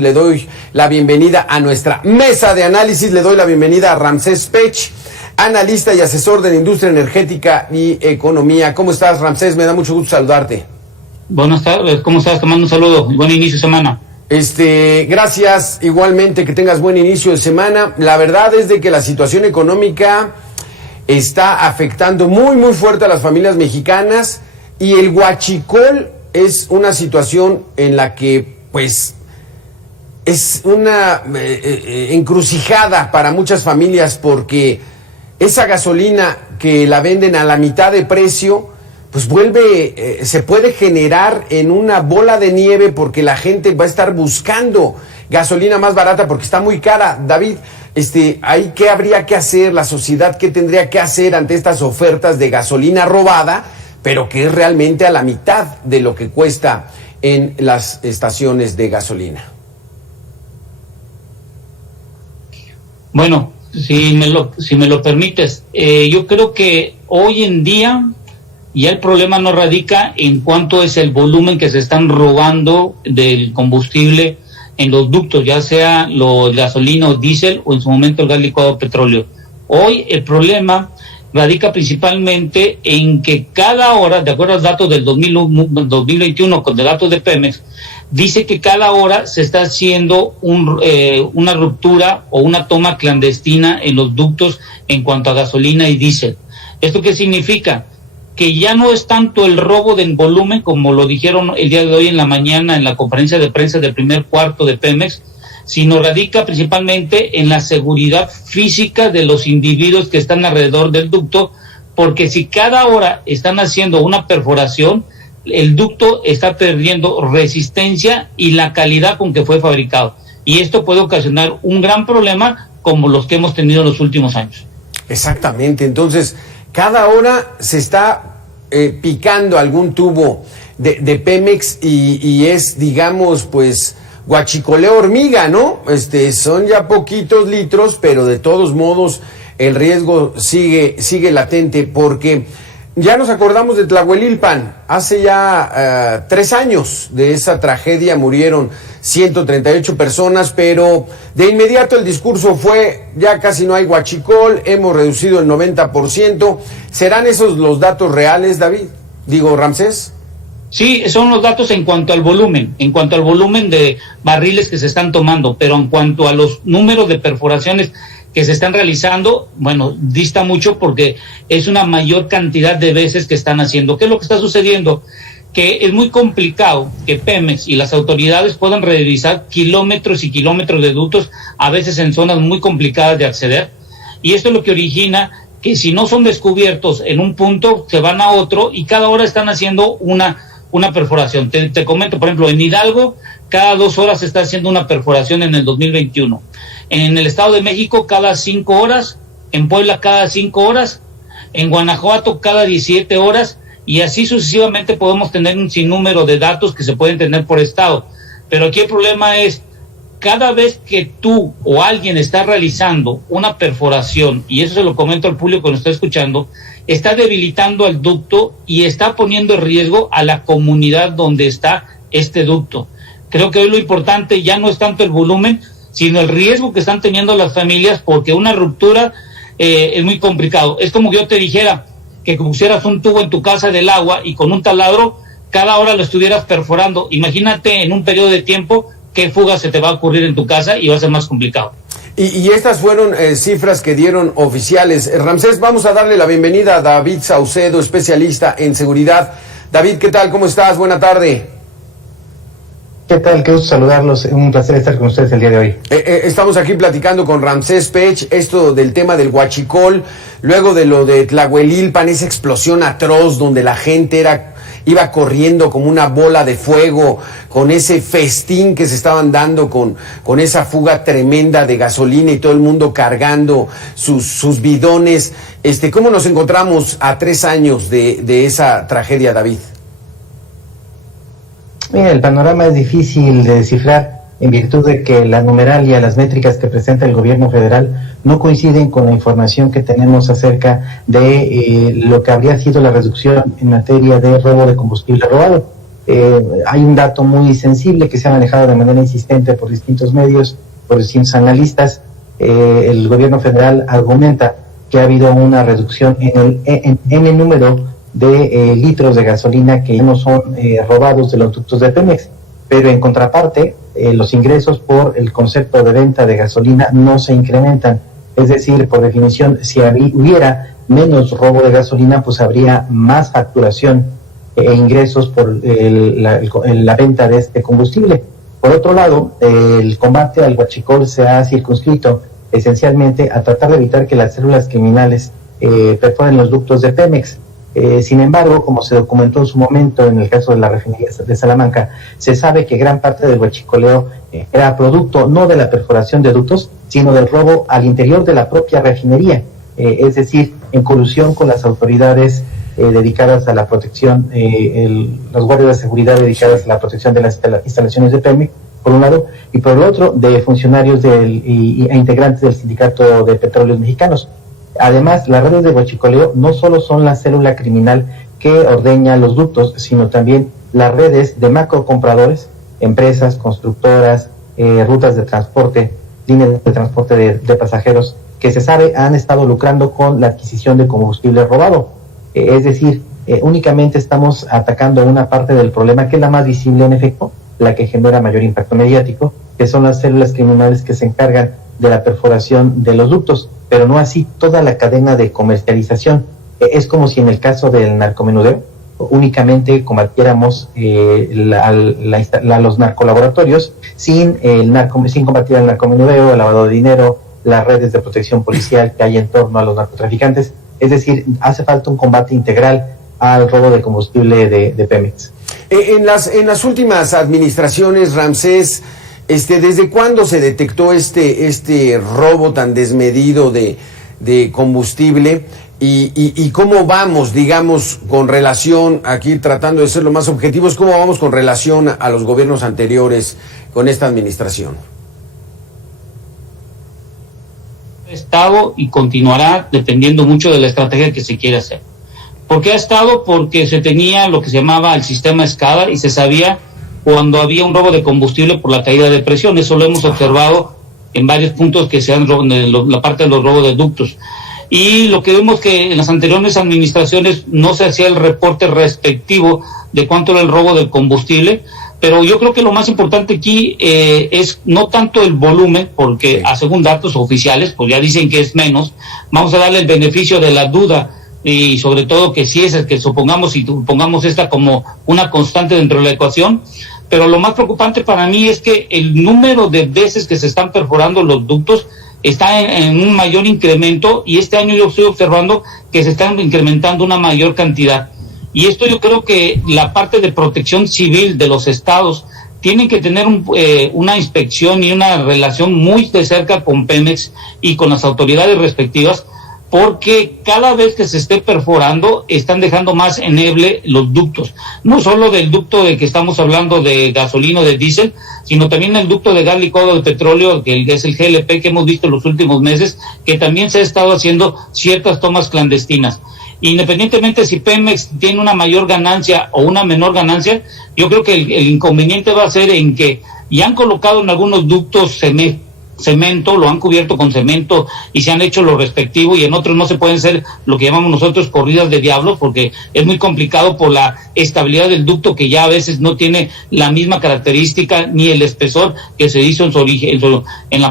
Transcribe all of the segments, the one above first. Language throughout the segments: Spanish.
Le doy la bienvenida a nuestra mesa de análisis, le doy la bienvenida a Ramsés Pech, analista y asesor de la industria energética y economía. ¿Cómo estás, Ramsés? Me da mucho gusto saludarte. Buenas tardes, ¿cómo estás? Te mando un saludo y buen inicio de semana. Gracias, igualmente, que tengas buen inicio de semana. La verdad es de que la situación económica está afectando muy fuerte a las familias mexicanas y el huachicol es una situación en la que, pues, es una encrucijada para muchas familias, porque esa gasolina que la venden a la mitad de precio, pues se puede generar en una bola de nieve, porque la gente va a estar buscando gasolina más barata porque está muy cara. David, ¿qué habría que hacer? La sociedad, ¿qué tendría que hacer ante estas ofertas de gasolina robada, pero que es realmente a la mitad de lo que cuesta en las estaciones de gasolina? Bueno, si me lo permites, yo creo que hoy en día ya el problema no radica en cuánto es el volumen que se están robando del combustible en los ductos, ya sea gasolina o diésel, o en su momento el gas licuado o petróleo. Hoy el problema radica principalmente en que cada hora, de acuerdo a los datos del 2021 con los datos de Pemex, dice que cada hora se está haciendo una ruptura o una toma clandestina en los ductos en cuanto a gasolina y diésel. ¿Esto qué significa? Que ya no es tanto el robo del volumen, como lo dijeron el día de hoy en la mañana en la conferencia de prensa del primer cuarto de Pemex, sino radica principalmente en la seguridad física de los individuos que están alrededor del ducto, porque si cada hora están haciendo una perforación, el ducto está perdiendo resistencia y la calidad con que fue fabricado. Y esto puede ocasionar un gran problema como los que hemos tenido en los últimos años. Exactamente, entonces cada hora se está picando algún tubo de Pemex y es, digamos, pues, guachicoleo hormiga, ¿no? Son ya poquitos litros, pero de todos modos el riesgo sigue latente, porque ya nos acordamos de Tlahuelilpan. Hace ya 3 años de esa tragedia murieron 138 personas, pero de inmediato el discurso fue: ya casi no hay huachicol, hemos reducido el 90%. ¿Serán esos los datos reales, David? Ramsés. Sí, son los datos en cuanto al volumen de barriles que se están tomando, pero en cuanto a los números de perforaciones que se están realizando, bueno, dista mucho, porque es una mayor cantidad de veces que están haciendo. ¿Qué es lo que está sucediendo? Que es muy complicado que Pemex y las autoridades puedan revisar kilómetros y kilómetros de ductos, a veces en zonas muy complicadas de acceder, y esto es lo que origina que si no son descubiertos en un punto, se van a otro, y cada hora están haciendo una perforación. Te comento, por ejemplo, en Hidalgo, cada 2 horas se está haciendo una perforación en el 2021. En el Estado de México, cada 5 horas, en Puebla cada 5 horas, en Guanajuato cada 17 horas, y así sucesivamente podemos tener un sinnúmero de datos que se pueden tener por estado. Pero aquí el problema es, cada vez que tú o alguien está realizando una perforación, y eso se lo comento al público que nos está escuchando, está debilitando al ducto y está poniendo en riesgo a la comunidad donde está este ducto. Creo que hoy lo importante ya no es tanto el volumen, sino el riesgo que están teniendo las familias, porque una ruptura es muy complicado. Es como que yo te dijera que pusieras un tubo en tu casa del agua y con un taladro cada hora lo estuvieras perforando. Imagínate en un periodo de tiempo qué fuga se te va a ocurrir en tu casa, y va a ser más complicado. Y estas fueron cifras que dieron oficiales. Ramsés, vamos a darle la bienvenida a David Saucedo, especialista en seguridad. David, ¿qué tal? ¿Cómo estás? Buena tarde. ¿Qué tal? Qué gusto saludarlos. Un placer estar con ustedes el día de hoy. Estamos aquí platicando con Ramsés Pech, esto del tema del huachicol, luego de lo de Tlahuelilpan, esa explosión atroz donde la gente iba corriendo como una bola de fuego, con ese festín que se estaban dando con esa fuga tremenda de gasolina y todo el mundo cargando sus bidones. ¿Cómo nos encontramos a 3 años de esa tragedia, David? Mira, el panorama es difícil de descifrar en virtud de que la numeralia, las métricas que presenta el gobierno federal no coinciden con la información que tenemos acerca de lo que habría sido la reducción en materia de robo de combustible robado. Hay un dato muy sensible que se ha manejado de manera insistente por distintos medios, por distintos analistas. El gobierno federal argumenta que ha habido una reducción en el número de litros de gasolina que no son robados de los ductos de Pemex, pero en contraparte los ingresos por el concepto de venta de gasolina no se incrementan. Es decir, por definición, si hubiera menos robo de gasolina, pues habría más facturación e ingresos por la venta de este combustible. Por otro lado, el combate al huachicol se ha circunscrito esencialmente a tratar de evitar que las células criminales perforen los ductos de Pemex. Sin embargo, como se documentó en su momento en el caso de la refinería de Salamanca, se sabe que gran parte del huachicoleo era producto no de la perforación de ductos, sino del robo al interior de la propia refinería, es decir, en colusión con las autoridades dedicadas a la protección, los guardias de seguridad dedicadas a la protección de las instalaciones de Pemex, por un lado, y por el otro, de funcionarios e integrantes del Sindicato de Petróleos Mexicanos. Además, las redes de huachicoleo no solo son la célula criminal que ordeña los ductos, sino también las redes de macrocompradores, empresas, constructoras, rutas de transporte, líneas de transporte de pasajeros, que se sabe han estado lucrando con la adquisición de combustible robado. Es decir, únicamente estamos atacando una parte del problema que es la más visible en efecto, la que genera mayor impacto mediático, que son las células criminales que se encargan de la perforación de los ductos, pero no así toda la cadena de comercialización. Es como si en el caso del narcomenudeo únicamente combatiéramos los narcolaboratorios sin combatir el narcomenudeo, el lavado de dinero, las redes de protección policial que hay en torno a los narcotraficantes. Es decir, hace falta un combate integral al robo de combustible de Pemex. En las últimas administraciones, Ramsés, ¿desde cuándo se detectó este robo tan desmedido de combustible? ¿Y cómo vamos, digamos, con relación, aquí tratando de ser lo más objetivos, cómo vamos con relación a los gobiernos anteriores con esta administración? Estado y continuará dependiendo mucho de la estrategia que se quiere hacer. ¿Por qué ha estado? Porque se tenía lo que se llamaba el sistema SCADA y se sabía cuando había un robo de combustible por la caída de presión. Eso lo hemos observado en varios puntos que se han la parte de los robos de ductos. Y lo que vemos que en las anteriores administraciones no se hacía el reporte respectivo de cuánto era el robo del combustible, pero yo creo que lo más importante aquí es no tanto el volumen, porque según datos oficiales, pues ya dicen que es menos. Vamos a darle el beneficio de la duda y sobre todo que si es el que supongamos esta como una constante dentro de la ecuación, pero lo más preocupante para mí es que el número de veces que se están perforando los ductos está en un mayor incremento, y este año yo estoy observando que se están incrementando una mayor cantidad. Y esto yo creo que la parte de protección civil de los estados tienen que tener una inspección y una relación muy de cerca con Pemex y con las autoridades respectivas, porque cada vez que se esté perforando están dejando más endeble los ductos, no solo del ducto de que estamos hablando de gasolina o de diésel, sino también el ducto de gas licuado de petróleo, que es el GLP, que hemos visto en los últimos meses, que también se ha estado haciendo ciertas tomas clandestinas. Independientemente si Pemex tiene una mayor ganancia o una menor ganancia, yo creo que el inconveniente va a ser en que ya han colocado en algunos ductos cemento, lo han cubierto con cemento y se han hecho lo respectivo, y en otros no se pueden hacer lo que llamamos nosotros corridas de diablos, porque es muy complicado por la estabilidad del ducto, que ya a veces no tiene la misma característica ni el espesor que se hizo en su origen,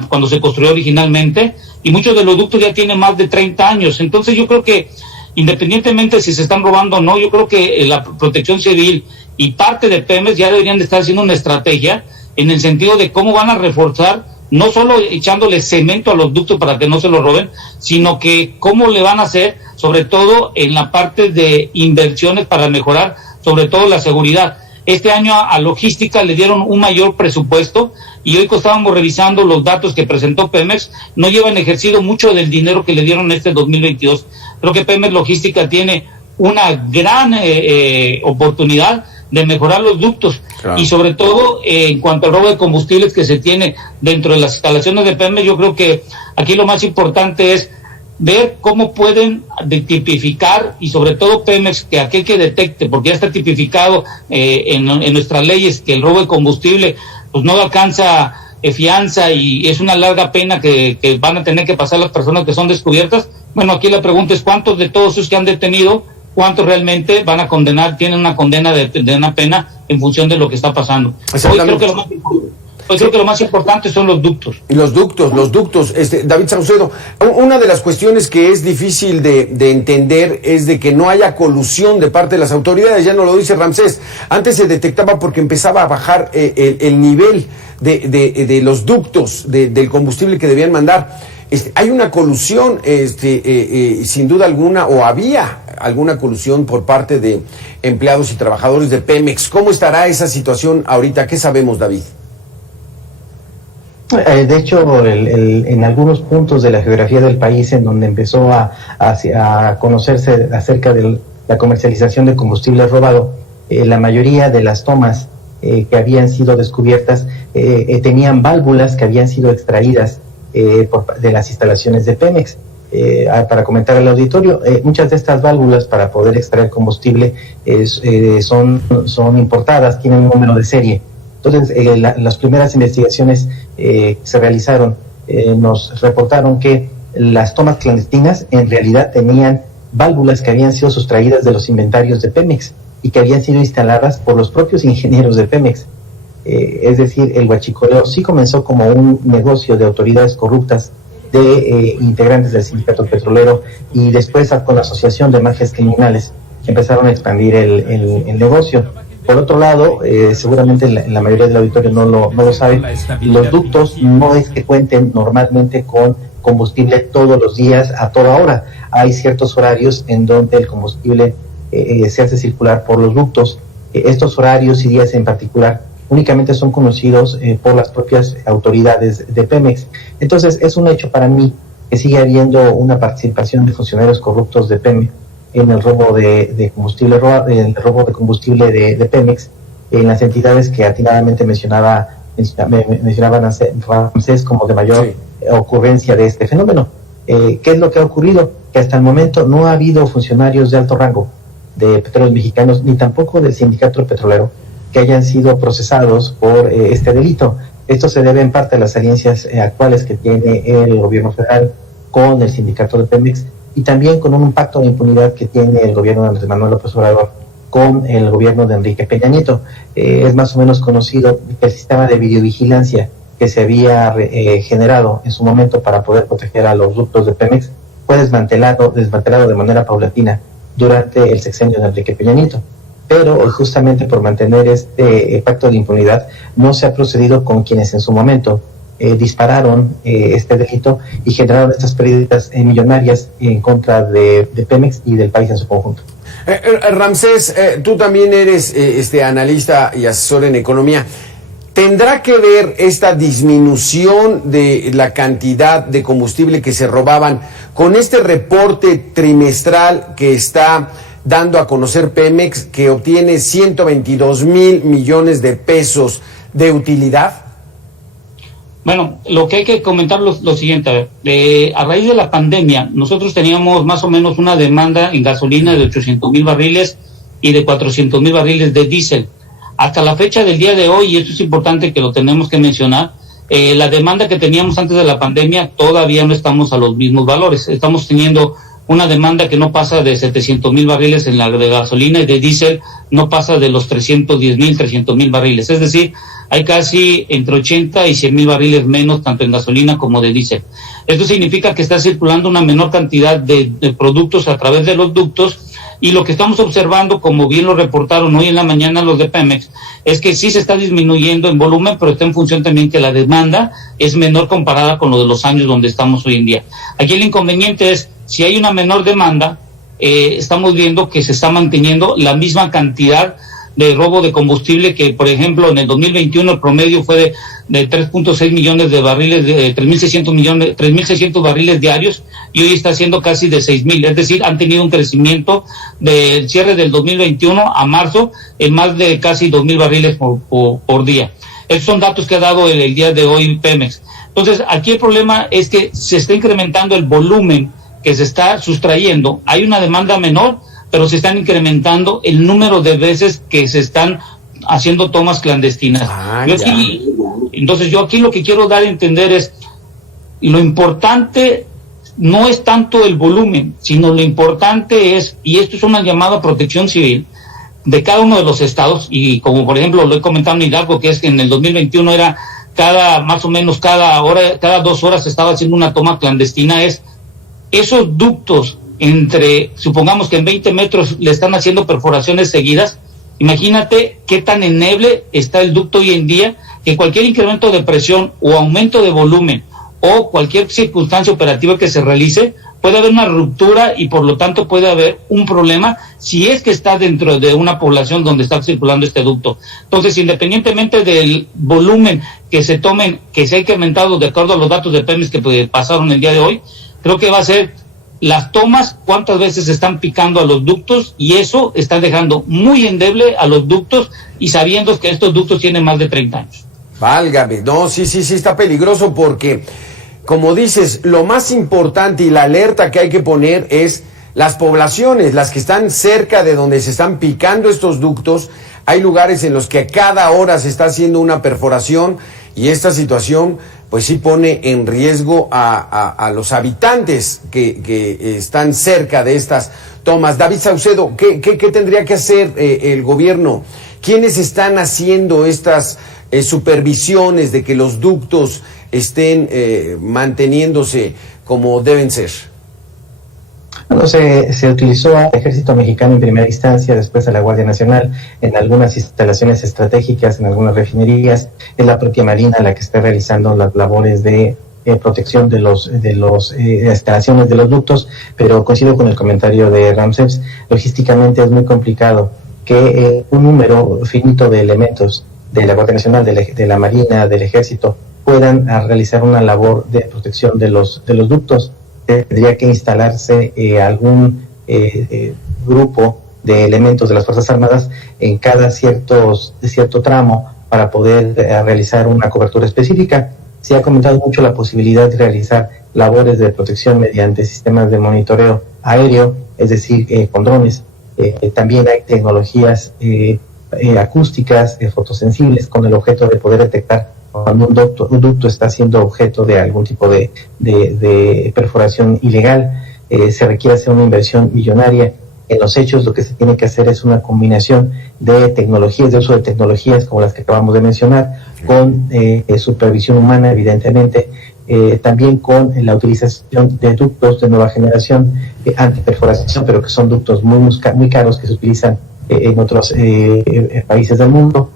cuando se construyó originalmente, y muchos de los ductos ya tienen más de 30 años. Entonces yo creo que independientemente si se están robando o no, yo creo que la protección civil y parte de Pemex ya deberían de estar haciendo una estrategia en el sentido de cómo van a reforzar, no solo echándole cemento a los ductos para que no se los roben, sino que cómo le van a hacer, sobre todo en la parte de inversiones para mejorar, sobre todo la seguridad. Este año a logística le dieron un mayor presupuesto, y hoy que estábamos revisando los datos que presentó Pemex, no llevan ejercido mucho del dinero que le dieron este 2022. Creo que Pemex Logística tiene una gran oportunidad de mejorar los ductos, claro. Y sobre todo en cuanto al robo de combustibles que se tiene dentro de las instalaciones de Pemex, yo creo que aquí lo más importante es ver cómo pueden tipificar, y sobre todo Pemex, que aquel que detecte, porque ya está tipificado en nuestras leyes, que el robo de combustible pues no alcanza fianza y es una larga pena que van a tener que pasar las personas que son descubiertas. Bueno, aquí la pregunta es cuántos de todos esos que han detenido, cuántos realmente van a condenar, tienen una condena de una pena en función de lo que está pasando. Hoy creo que lo más importante son los ductos. Y los ductos. David Saucedo, una de las cuestiones que es difícil de entender es de que no haya colusión de parte de las autoridades, ya no lo dice Ramsés. Antes se detectaba porque empezaba a bajar el nivel de los ductos, del combustible que debían mandar. Hay una colusión, sin duda alguna, o había alguna colusión por parte de empleados y trabajadores de Pemex. ¿Cómo estará esa situación ahorita? ¿Qué sabemos, David? De hecho, en algunos puntos de la geografía del país en donde empezó a conocerse acerca de la comercialización de combustible robado, la mayoría de las tomas que habían sido descubiertas tenían válvulas que habían sido extraídas de las instalaciones de Pemex. Para comentar al auditorio, muchas de estas válvulas para poder extraer combustible son importadas, tienen un número de serie. Entonces, las primeras investigaciones que se realizaron nos reportaron que las tomas clandestinas en realidad tenían válvulas que habían sido sustraídas de los inventarios de Pemex y que habían sido instaladas por los propios ingenieros de Pemex. Es decir, el huachicoleo sí comenzó como un negocio de autoridades corruptas, de integrantes del sindicato petrolero, y después con la asociación de mafias criminales empezaron a expandir el negocio. Por otro lado, seguramente la mayoría del auditorio no lo sabe, los ductos no es que cuenten normalmente con combustible todos los días, a toda hora. Hay ciertos horarios en donde el combustible se hace circular por los ductos. Estos horarios y días en particular únicamente son conocidos por las propias autoridades de Pemex. Entonces, es un hecho para mí que sigue habiendo una participación de funcionarios corruptos de Pemex en el robo de combustible de Pemex, en las entidades que atinadamente mencionaba Ramsés como de mayor ocurrencia de este fenómeno. ¿Qué es lo que ha ocurrido? Que hasta el momento no ha habido funcionarios de alto rango de Petróleos Mexicanos, ni tampoco del sindicato petrolero, que hayan sido procesados por este delito. Esto se debe en parte a las alianzas actuales que tiene el gobierno federal con el sindicato de Pemex, y también con un pacto de impunidad que tiene el gobierno de Andrés Manuel López Obrador con el gobierno de Enrique Peña Nieto. Es más o menos conocido que el sistema de videovigilancia que se había generado en su momento para poder proteger a los ductos de Pemex fue desmantelado de manera paulatina durante el sexenio de Enrique Peña Nieto. Pero justamente por mantener este pacto de impunidad no se ha procedido con quienes en su momento dispararon este delito y generaron estas pérdidas millonarias en contra de Pemex y del país en su conjunto. Ramsés, tú también eres analista y asesor en economía. ¿Tendrá que ver esta disminución de la cantidad de combustible que se robaban con este reporte trimestral que está dando a conocer Pemex, que obtiene 122,000 millones de pesos de utilidad? Bueno, lo que hay que comentar lo siguiente, a raíz de la pandemia, nosotros teníamos más o menos una demanda en gasolina de 800,000 barriles y de 400,000 barriles de diésel. Hasta la fecha del día de hoy, y esto es importante que lo tenemos que mencionar, la demanda que teníamos antes de la pandemia todavía no estamos a los mismos valores. Estamos teniendo una demanda que no pasa de 700,000 barriles en la de gasolina, y de diésel no pasa de los 310,000, 300,000 barriles. Es decir, hay casi entre 80 y 100,000 barriles menos, tanto en gasolina como de diésel. Esto significa que está circulando una menor cantidad de productos a través de los ductos, y lo que estamos observando, como bien lo reportaron hoy en la mañana los de Pemex, es que sí se está disminuyendo en volumen, pero está en función también que la demanda es menor comparada con lo de los años donde estamos hoy en día. Aquí el inconveniente es, si hay una menor demanda, estamos viendo que se está manteniendo la misma cantidad de robo de combustible que, por ejemplo, en el 2021 el promedio fue de 3.6 millones de barriles, de 3.600 barriles diarios, y hoy está siendo casi de 6,000. Es decir, han tenido un crecimiento del cierre del 2021 a marzo en más de casi 2,000 barriles por día. Estos son datos que ha dado el día de hoy Pemex. Entonces, aquí el problema es que se está incrementando el volumen que se está sustrayendo, hay una demanda menor, pero se están incrementando el número de veces que se están haciendo tomas clandestinas. Entonces yo aquí lo que quiero dar a entender es, lo importante no es tanto el volumen, sino lo importante es, y esto es una llamada a protección civil de cada uno de los estados, y como por ejemplo lo he comentado en Hidalgo, que es que en el 2021 era más o menos cada 2 horas se estaba haciendo una toma clandestina, es esos ductos supongamos que en 20 metros le están haciendo perforaciones seguidas. Imagínate qué tan endeble está el ducto hoy en día, que cualquier incremento de presión o aumento de volumen o cualquier circunstancia operativa que se realice, puede haber una ruptura y por lo tanto puede haber un problema si es que está dentro de una población donde está circulando este ducto. Entonces, independientemente del volumen que se tomen, que se ha incrementado de acuerdo a los datos de Pemex que pasaron el día de hoy, creo que va a ser las tomas, cuántas veces se están picando a los ductos, y eso está dejando muy endeble a los ductos, y sabiendo que estos ductos tienen más de 30 años. Válgame, no, sí, está peligroso porque, como dices, lo más importante y la alerta que hay que poner es las poblaciones, las que están cerca de donde se están picando estos ductos. Hay lugares en los que cada hora se está haciendo una perforación, y esta situación pues sí pone en riesgo a los habitantes que están cerca de estas tomas. David Saucedo, ¿qué tendría que hacer el gobierno? ¿Quiénes están haciendo estas supervisiones de que los ductos estén manteniéndose como deben ser? Bueno, se utilizó al Ejército Mexicano en primera instancia, después a la Guardia Nacional, en algunas instalaciones estratégicas, en algunas refinerías, es la propia Marina la que está realizando las labores de protección de las instalaciones de los ductos, pero coincido con el comentario de Ramsés, logísticamente es muy complicado que un número finito de elementos de la Guardia Nacional, de la Marina, del Ejército, puedan realizar una labor de protección de los ductos. Tendría que instalarse algún grupo de elementos de las Fuerzas Armadas en cada cierto tramo para poder realizar una cobertura específica. Se ha comentado mucho la posibilidad de realizar labores de protección mediante sistemas de monitoreo aéreo, es decir, con drones. También hay tecnologías acústicas, fotosensibles, con el objeto de poder detectar cuando un ducto está siendo objeto de algún tipo de perforación ilegal. Se requiere hacer una inversión millonaria. En los hechos, lo que se tiene que hacer es una combinación de tecnologías, de uso de tecnologías como las que acabamos de mencionar, con supervisión humana, evidentemente, también con la utilización de ductos de nueva generación antiperforación, pero que son ductos muy caros que se utilizan en otros países del mundo.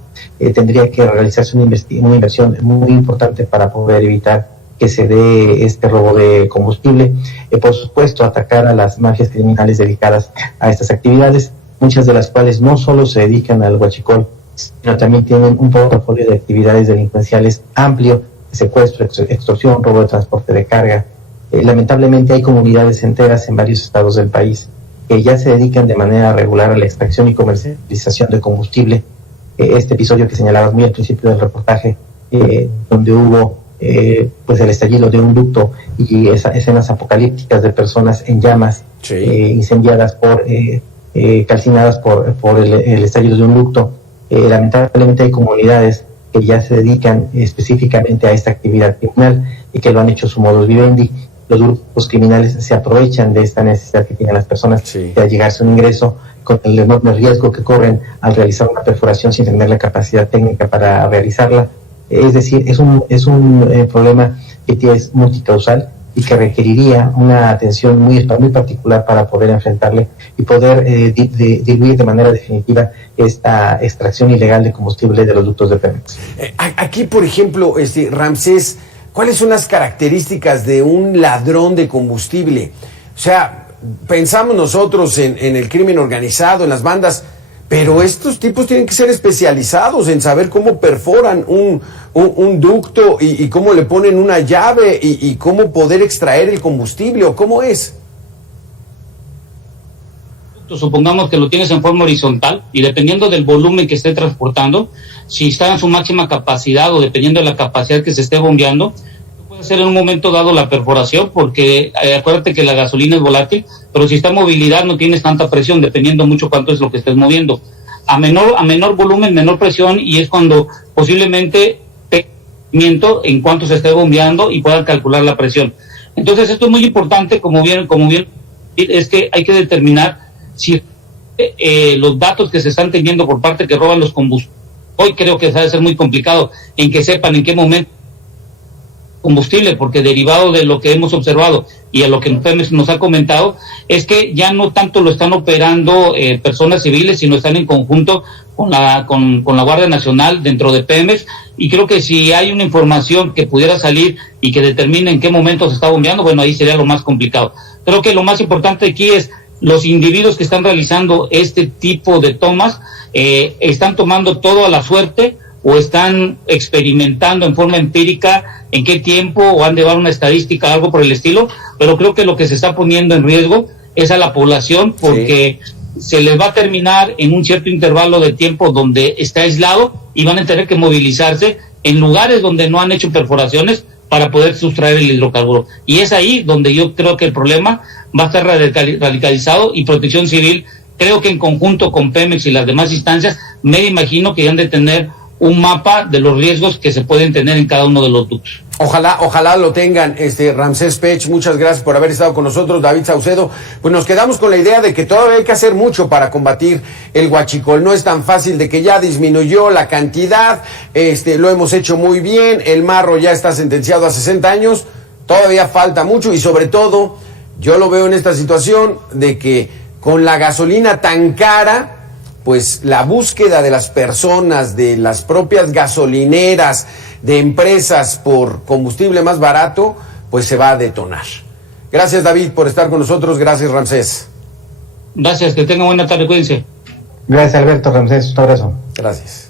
Tendría que realizarse una inversión muy importante para poder evitar que se dé este robo de combustible. Por supuesto, atacar a las mafias criminales dedicadas a estas actividades, muchas de las cuales no solo se dedican al huachicol, sino también tienen un portafolio de actividades delincuenciales amplio: secuestro, extorsión, robo de transporte de carga. Lamentablemente hay comunidades enteras en varios estados del país que ya se dedican de manera regular a la extracción y comercialización de combustible. Este episodio que señalabas muy al principio del reportaje, donde hubo pues el estallido de un ducto y escenas apocalípticas de personas en llamas, sí, incendiadas calcinadas por el estallido de un ducto. Lamentablemente hay comunidades que ya se dedican específicamente a esta actividad criminal y que lo han hecho su modus vivendi. Los grupos criminales se aprovechan de esta necesidad que tienen las personas, sí, de llegarse a un ingreso, con el enorme riesgo que corren al realizar una perforación sin tener la capacidad técnica para realizarla. Es decir, es un problema que es multicausal y que requeriría una atención muy particular para poder enfrentarle y poder diluir de manera definitiva esta extracción ilegal de combustible de los ductos de Pemex. Aquí, por ejemplo, Ramsés, ¿cuáles son las características de un ladrón de combustible? O sea, pensamos nosotros en el crimen organizado, en las bandas, pero estos tipos tienen que ser especializados en saber cómo perforan un ducto y cómo le ponen una llave y cómo poder extraer el combustible, ¿o cómo es? Supongamos que lo tienes en forma horizontal y dependiendo del volumen que esté transportando, si está en su máxima capacidad o dependiendo de la capacidad que se esté bombeando, puedes hacer en un momento dado la perforación, porque acuérdate que la gasolina es volátil, pero si está en movilidad no tienes tanta presión, dependiendo mucho cuánto es lo que estés moviendo. A menor volumen, menor presión, y es cuando posiblemente en cuánto se esté bombeando y puedan calcular la presión. Entonces esto es muy importante, como bien es que hay que determinar si los datos que se están teniendo por parte que roban los combustibles, hoy creo que va a ser muy complicado en que sepan en qué momento combustible, porque derivado de lo que hemos observado y a lo que Pemex nos ha comentado, es que ya no tanto lo están operando personas civiles, sino están en conjunto con la Guardia Nacional dentro de Pemex, y creo que si hay una información que pudiera salir y que determine en qué momento se está bombeando, bueno, ahí sería lo más complicado. Creo que lo más importante aquí es los individuos que están realizando este tipo de tomas, están tomando todo a la suerte, o están experimentando en forma empírica en qué tiempo, o han de llevar una estadística, algo por el estilo, pero creo que lo que se está poniendo en riesgo es a la población, porque se les va a terminar en un cierto intervalo de tiempo donde está aislado y van a tener que movilizarse en lugares donde no han hecho perforaciones para poder sustraer el hidrocarburo. Y es ahí donde yo creo que el problema va a estar radicalizado, y Protección Civil, creo que en conjunto con Pemex y las demás instancias, me imagino que han de tener un mapa de los riesgos que se pueden tener en cada uno de los ductos. Ojalá lo tengan. Ramsés Pech, muchas gracias por haber estado con nosotros. David Saucedo, pues nos quedamos con la idea de que todavía hay que hacer mucho para combatir el huachicol. No es tan fácil de que ya disminuyó la cantidad, lo hemos hecho muy bien, el marro ya está sentenciado a 60 años, todavía falta mucho, y sobre todo, yo lo veo en esta situación de que con la gasolina tan cara, pues la búsqueda de las personas, de las propias gasolineras, de empresas por combustible más barato, pues se va a detonar. Gracias, David, por estar con nosotros. Gracias, Ramsés. Gracias, que tengan buena tarde, cuídense. Gracias, Alberto. Ramsés, un abrazo. Gracias.